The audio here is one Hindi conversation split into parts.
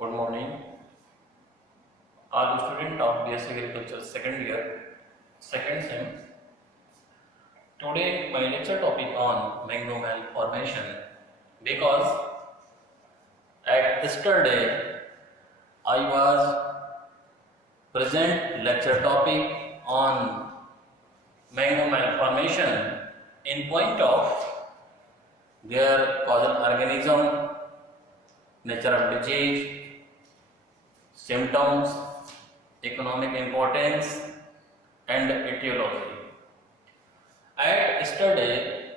Good morning. All student of BSc Agriculture second year, second sem. Today my lecture topic on mango malformation because at yesterday I was present lecture topic on mango malformation in point of their causal organism, nature of disease, symptoms, economic importance and etiology. At yesterday,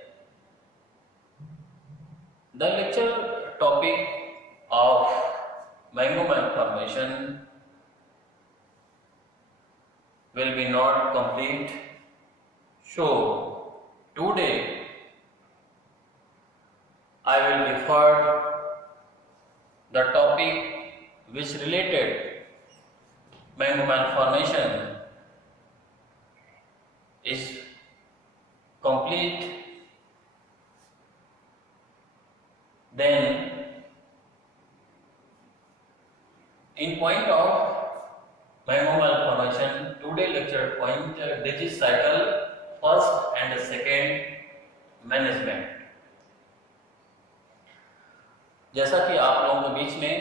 the lecture topic of mango malformation will be not complete. So, today I will refer the topic which related mango malformation is complete, then in point of mango malformation, today lecture point disease cycle first and second management. जैसा कि आप लोगों के बीच में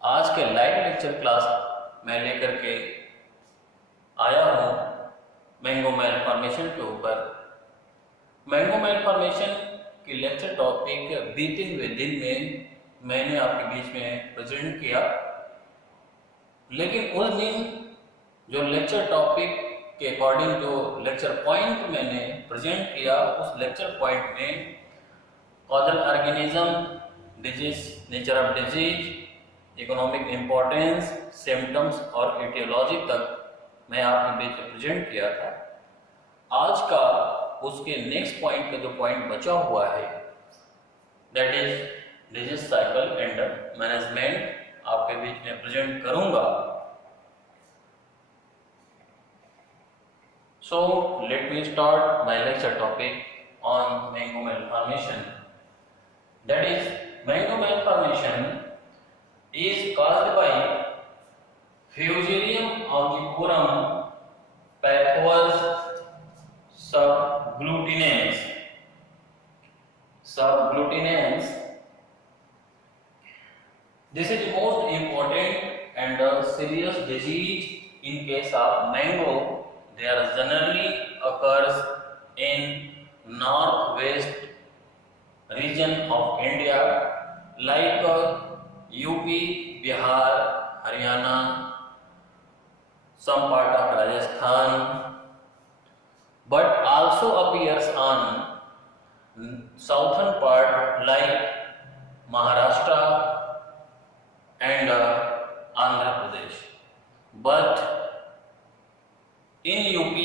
आज के लाइव लेक्चर क्लास मैं लेकर के आया हूँ मैंगो मैलफॉर्मेशन के ऊपर। मैंगो मैलफॉर्मेशन की लेक्चर टॉपिक बीते हुए दिन में मैंने आपके बीच में प्रेजेंट किया, लेकिन उस दिन जो लेक्चर टॉपिक के अकॉर्डिंग जो लेक्चर पॉइंट मैंने प्रेजेंट किया, उस लेक्चर पॉइंट में causal organism, disease, nature of disease, economic importance, symptoms और एटियोलॉजी तक मैं आपके बीच में प्रेजेंट किया था। आज का उसके नेक्स्ट पॉइंट का जो पॉइंट बचा हुआ है that is disease cycle and management, आपके बीच में प्रेजेंट करूंगा। So let me start my lecture topic on mango malformation. That is, mango malformation is caused by Fusarium onciforum pathos subglutinans. This is most important and a serious disease in case of mango. They are generally occurs in northwest region of India like UP, Bihar, Haryana, some part of Rajasthan, but also appears on southern part like Maharashtra and Andhra Pradesh. But in UP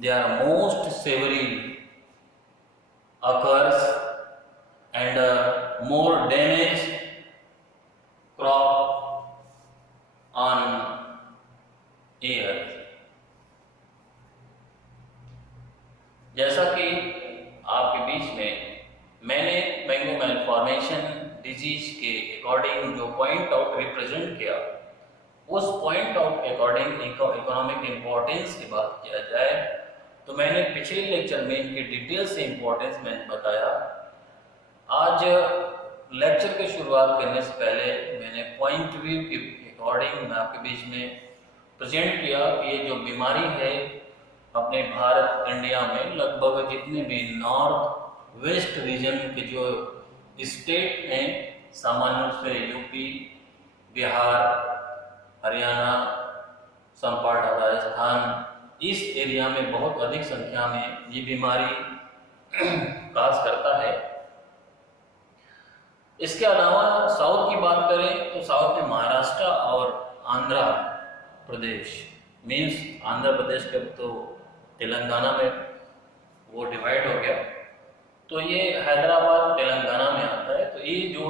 they are most severely occurs and more damage crop on air. जैसा कि आपके बीच में मैंने मैंगो मैलफॉर्मेशन डिजीज के अकॉर्डिंग जो पॉइंट आउट रिप्रेजेंट किया, उस पॉइंट आउट के अकॉर्डिंग इकोनॉमिक इम्पोर्टेंस की बात किया जाए तो मैंने पिछले लेक्चर में इनकी डिटेल से इम्पोर्टेंस मैंने बताया। आज लेक्चर की शुरुआत करने से पहले मैंने पॉइंट व्यू के अकॉर्डिंग मैं आपके बीच में प्रेजेंट किया कि ये जो बीमारी है अपने भारत इंडिया में लगभग जितने भी नॉर्थ वेस्ट रीजन के जो स्टेट हैं, सामान्य रूप से UP, Bihar, Haryana, some part of Rajasthan, इस एरिया में बहुत अधिक संख्या में ये बीमारी काज करता है। इसके अलावा साउथ की बात करें तो साउथ में महाराष्ट्र और आंध्र प्रदेश मीन्स आंध्र प्रदेश के तो तेलंगाना में वो डिवाइड हो गया, तो ये हैदराबाद तेलंगाना में आता है। तो ये जो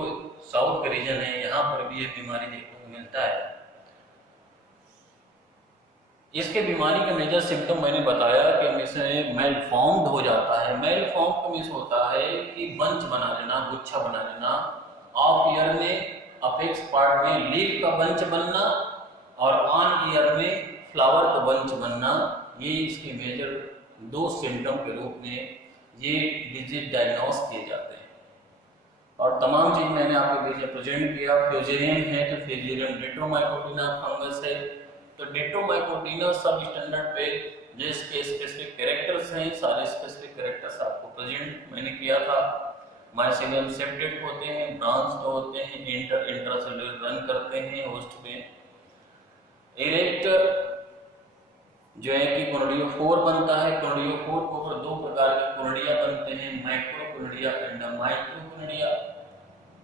साउथ का रीजन है यहाँ पर भी ये बीमारी देखने को मिलता है। इसके बीमारी का मेजर सिम्टम मैंने बताया कि इसमें मेल फॉर्म्ड हो जाता है। मेल फॉर्म का मीन्स होता है कि बंच बना लेना, गुच्छा बना लेना। ऑफ ईयर में अपेक्स पार्ट में लीफ का बंच बनना और ऑन ईयर में फ्लावर का बंच बनना, ये इसके मेजर दो सिम्टम के रूप में ये डिजीज डायग्नोस किए जाते हैं। और तमाम चीज मैंने आपके बीच प्रेजेंट किया। फ्यूजेरियम है तो फ्यूजेरियम डिट्रोमाइकोटिना फंगस है, तो डिट्रोमाइकोटिना सब स्टैंडर्ड पे जो इसके स्पेसिफिक कैरेक्टर्स हैं, सारे स्पेसिफिक कैरेक्टर्स आपको प्रेजेंट मैंने किया था। माइसीलियम सेप्टेट होते हैं, ब्रांच होते हैं, इंट्रासेलुलर रन करते हैं होस्ट पे। इरेक्ट जो है कि कोनोडियोफोर बनता है। कोनोडियोफोर के ऊपर दो प्रकार के कोनोडिया बनते हैं, माइक्रोकोनोडिया एंड माइक्रोकोनोडिया।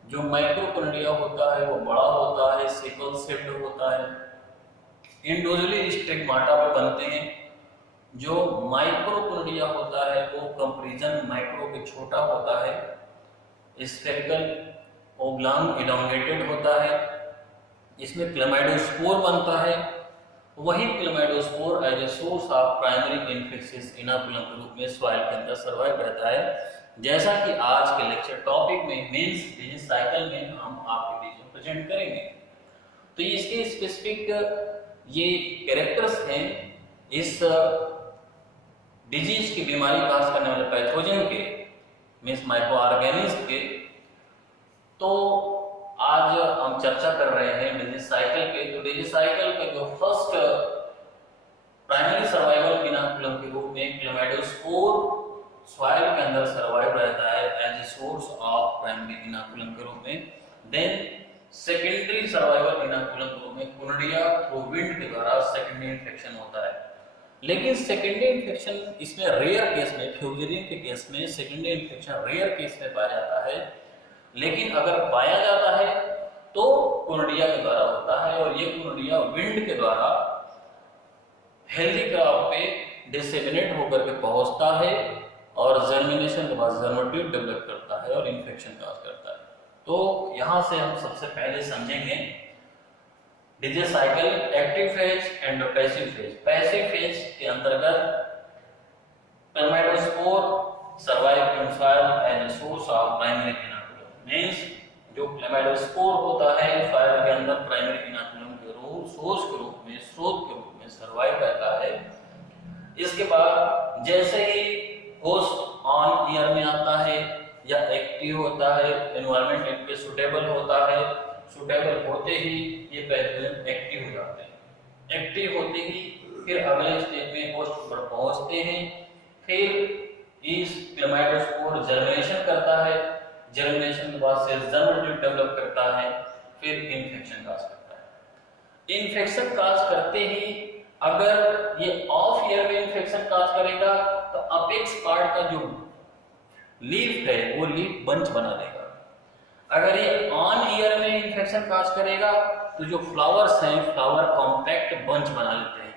जो माइक्रोकोनोडिया होता है वो बड़ा होता है, सिकल शेप्ड होता है, इंडोजली स्टिग्माटा पे बनते हैं। जो माइक्रोकोनोडिया होता है वो कंपैरिजन माइक्रो के छोटा होता है, स्फेरिकल ओब्लॉन्ग इलोंगेटेड होता है। इसमें क्लेमाइडोस्पोर बनता है। वही chlamydospore as a source of primary infectious inoculum के रूप में सॉइल के अंदर सर्वाइव रहता है। जैसा कि आज के लेक्चर टॉपिक में मेंस डिजीज साइकिल में हम आपके बीच में प्रेजेंट करेंगे। तो इसके स्पेसिफिक ये कैरेक्टर्स हैं इस डिजीज की बीमारी काज करने वाले पैथोजन के, मीन्स माइक्रो ऑर्गेनिज्म के। तो आज हम चर्चा कर रहे हैं डिजीज साइकिल के। तो डिजीज साइकिल के जो फर्स्ट प्राइमरी सर्वाइवल इनोकुलम के रूप में क्लेमाइडोस्पोर सॉइल के अंदर सर्वाइव रहता है as a source of primary inoculum के रूप में। देन सेकेंडरी सर्वाइवल इनोकुलम के रूप में कोनोडिया थ्रू विंड के द्वारा सेकेंडरी इन्फेक्शन होता है। लेकिन सेकेंडरी इन्फेक्शन इसमें रेयर केस में, फ्यूजेरियम के केस में सेकेंडरी इन्फेक्शन रेयर केस में पाया जाता है। लेकिन अगर पाया जाता है तो कोनोडिया के द्वारा होता है, और ये कोनोडिया विंड के द्वारा हेल्दी क्रॉप पे डिसेमिनेट होकर के पहुंचता है और जर्मिनेशन के बाद जर्मोट्यूब डेवलप करता है और इन्फेक्शन काज करता है। तो यहाँ से हम सबसे पहले समझेंगे disease cycle active phase and passive phase. Passive phase के अंतर्गत chlamydospore survive in soil as a source of primary inoculum. Means जो क्लेमाइडोस्पोर होता है सॉइल के अंदर प्राइमरी इनोकुलम के सोर्स के रूप में, स्रोत के रूप में सर्वाइव रहता है। इसके बाद जैसे ही होस्ट ऑन ईयर में आता है या एक्टिव होता है, एनवायरनमेंट इनके सुटेबल होता है, सुटेबल होते ही ये पैथोजन एक्टिव हो जाते हैं। एक्टिव होते ही फिर अगले स्टेज में होस्ट पर पहुंचते हैं। फिर इस क्लेमाइडोस्पोर जर्मिनेशन करता है, जर्मिनेशन के बाद से जर्मोट्यूब डेवलप करता है, फिर इन्फेक्शन काज करता है। इन्फेक्शन काज करते ही अगर ये ऑफ ईयर में इन्फेक्शन काज करेगा तो अपेक्स पार्ट का जो लीफ है वो लीफ बंच बना देगा। अगर ये ऑन ईयर में इन्फेक्शन काज करेगा तो जो फ्लावर्स हैं फ्लावर कॉम्पैक्ट बंच बना लेते हैं।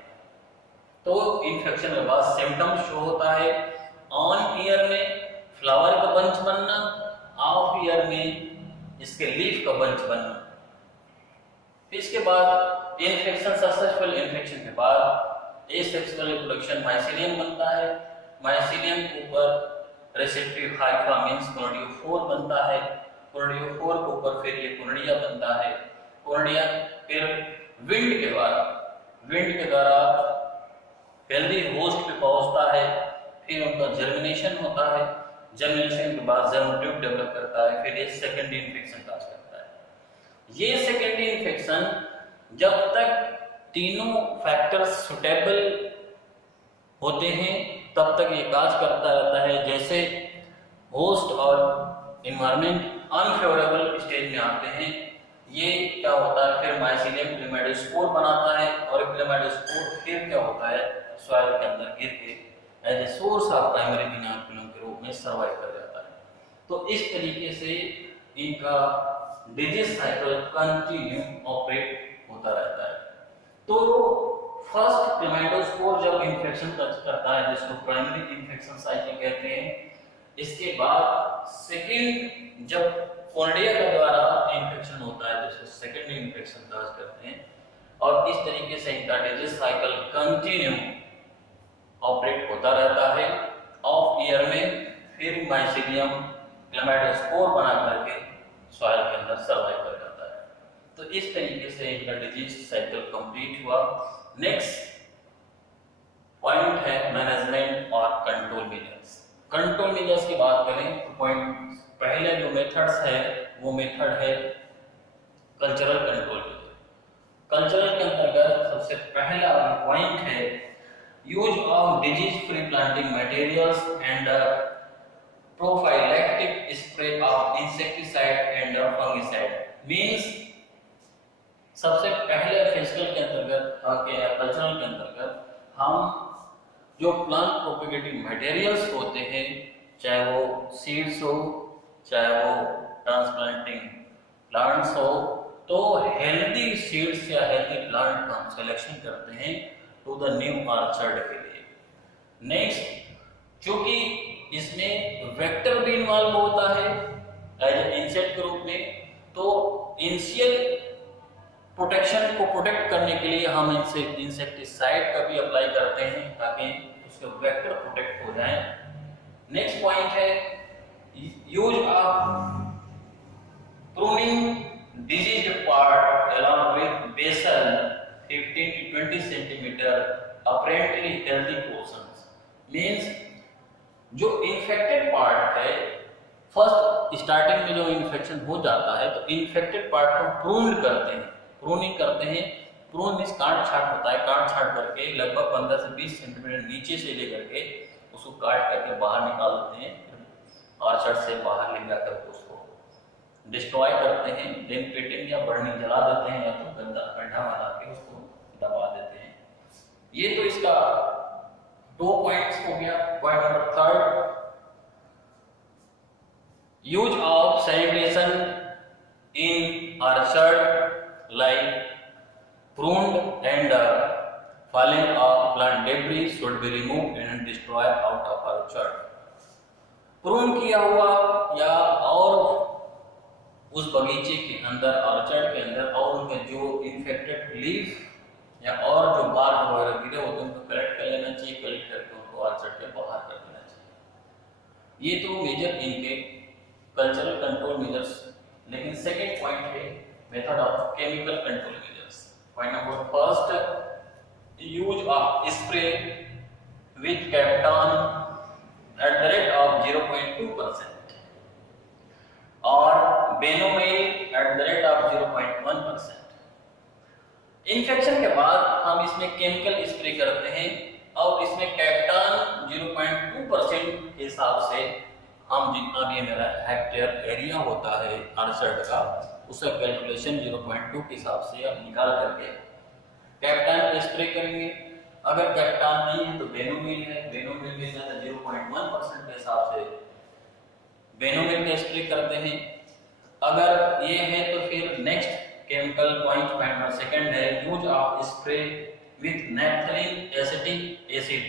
तो इन्फेक्शन के बाद सिम्टम शो होता है। ऑन ईयर में फ्लावर का बंच बनना, ऑफ ईयर में इसके लीफ का बंच बनना। इसके बाद इन्फेक्शन, सक्सेसफुल इन्फेक्शन के बाद एसेक्सुअल रिप्रोडक्शन माइसीलियम बनता है। माइसीलियम के ऊपर रिसेप्टिव हाइफा मींस कोनोडियोफोर बनता है। कोनोडियोफोर के ऊपर फिर ये कोनोडिया बनता है। कोनोडिया फिर विंड के द्वारा हेल्दी होस्ट पे पहुंचता है। फिर उनका जर्मिनेशन होता है। जर्मिनेशन के बाद जर्मोट्यूब डेवलप करता है। फिर ये सेकेंडरी इन्फेक्शन काज करता है। ये सेकेंडरी इन्फेक्शन जब तक तीनों फैक्टर्स सुटेबल होते हैं तब तक ये काज करता रहता है। जैसे होस्ट और एनवायरनमेंट अनफेवरेबल स्टेज में आते हैं, ये क्या होता है, फिर माइसीलियम क्लेमाइडोस्पोर बनाता है और क्लेमाइडोस्पोर फिर क्या होता है सॉइल के अंदर गिर के as a source of primary inoculum के रूप में सर्वाइव कर जाता है। तो इस तरीके से इनका डिजीज साइकिल कंटिन्यू ऑपरेट होता रहता है। तो फर्स्ट क्लेमाइडोस्पोर जब इन्फेक्शन करता है जिसको प्राइमरी इन्फेक्शन साइकिल कहते हैं, इसके बाद सेकेंड जब कोनोडिया के द्वारा इन्फेक्शन होता है जिसको सेकेंडरी इन्फेक्शन काज करते हैं। और इस तरीके से इनका डिजीज साइकिल कंटिन्यू ऑपरेट होता रहता है। ऑफ ईयर में फिर माइसीलियम क्लेमाइडोस्पोर बना करके सॉइल के अंदर सर्वाइव कर जाता है। तो इस तरीके से इनका डिजीज साइकिल कंप्लीट हुआ। नेक्स्ट पॉइंट है मैनेजमेंट और कंट्रोल मेजर्स। कंट्रोल मेजर्स की बात करें तो पॉइंट पहले जो मेथड्स है वो मेथड है कल्चरल कंट्रोल मेजर। कल्चरल के अंतर्गत सबसे पहला पॉइंट है use of disease free planting materials and prophylactic spray of insecticide and fungicide. Means सबसे पहले फिजिकल के अंतर्गत कल्चरल के अंतर्गत हम जो प्लांट प्रोपेगेटिंग मटेरियल्स होते हैं, चाहे वो सीड्स हो चाहे वो ट्रांसप्लांटिंग प्लांट्स हो, तो हेल्दी सीड्स या हेल्दी प्लांट का हम सिलेक्शन करते हैं टू द न्यू ऑर्चर्ड के लिए। नेक्स्ट, चूंकि इसमें वेक्टर भी इन्वॉल्व होता है एज इंसेक्ट के रूप में, तो इनिशियल प्रोटेक्शन को प्रोटेक्ट करने के लिए हम इनसे इंसेक्टिसाइड का भी अप्लाई करते हैं ताकि उसके वेक्टर प्रोटेक्ट हो जाएं। नेक्स्ट पॉइंट है use of pruning diseased part along with basal 15 to 20 centimeter apparently healthy portions। Means जो इन्फेक्टेड पार्ट है, फर्स्ट स्टार्टिंग में जो इन्फेक्शन हो जाता है तो इन्फेक्टेड पार्ट को प्रून करते हैं, प्रूनिंग करते हैं। प्रून मींस काट छाट होता है, काट छाट करके लगभग 15 से 20 सेंटीमीटर नीचे से लेकर के उसको काट करके बाहर निकाल देते हैं, ऑर्चर्ड से बाहर ले जाकर उसको डिस्ट्रॉय करते हैं, देन पेटिंग या बर्निंग जला देते हैं या तो गड्ढा बना के उसको दबा देते हैं। ये तो इसका 2 पॉइंट्स हो गया। Point number 3, use of sanitation in orchard like pruned and falling off plant debris should be removed and destroyed out of orchard। Prune किया हुआ या और उस बगीचे के अंदर, ऑर्चर्ड के अंदर, और उनके जो इन्फेक्टेड लीफ या और जो बार्क वगैरह गिरे होते हैं उनको कलेक्ट कर लेना चाहिए, कलेक्ट करके उनको ऑर्चर्ड के बाहर कर देना चाहिए। ये तो मेजर इनके कल्चरल कंट्रोल मेजर्स। लेकिन सेकेंड पॉइंट है method of chemical control measures. Point number first, use of spray with captan at the rate of 0.2% और benomyl at the rate of 0.1%। Infection के बाद हम इसमें केमिकल स्प्रे करते हैं और इसमें कैप्टॉन 0.2% के हिसाब से हम जितना भी मेरा हेक्टेयर एरिया होता है ऑर्चर्ड का, उसका कैलकुलेशन 0.2 के हिसाब से आप निकाल करके कैप्टॉन स्प्रे करेंगे। अगर कैप्टॉन नहीं है तो बेनोमिल है, बेनोमिल के साथ 0.1% के हिसाब से बेनोमिल का स्प्रे करते हैं। अगर ये है तो फिर next chemical point number second है use of spray with naphthalene acetic acid.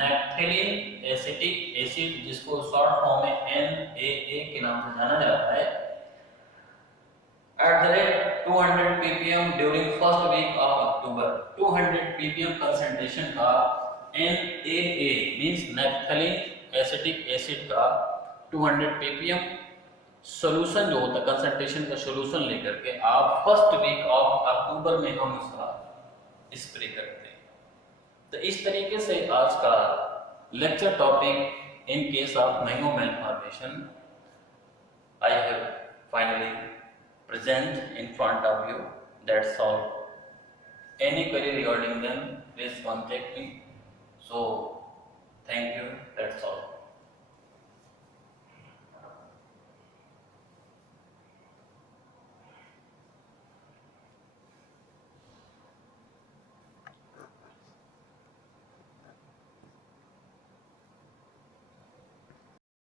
Naphthalene acetic acid जिसको शॉर्ट फॉर्म में NaA के नाम से जाना जाता है, at the rate 200 ppm during first week of October। 200 ppm concentration का NaA मींस नैप्थेलिन एसिटिक एसिड का 200 ppm सॉल्यूशन जो होता है, कंसंट्रेशन का सॉल्यूशन लेकर के आप फर्स्ट वीक ऑफ अक्टूबर में हम उसका स्प्रे करते हैं। तो इस तरीके से आज का lecture topic in case of mango malformation I have finally present in front of you। That's all। Any query regarding them, please contact me। So thank you, that's all।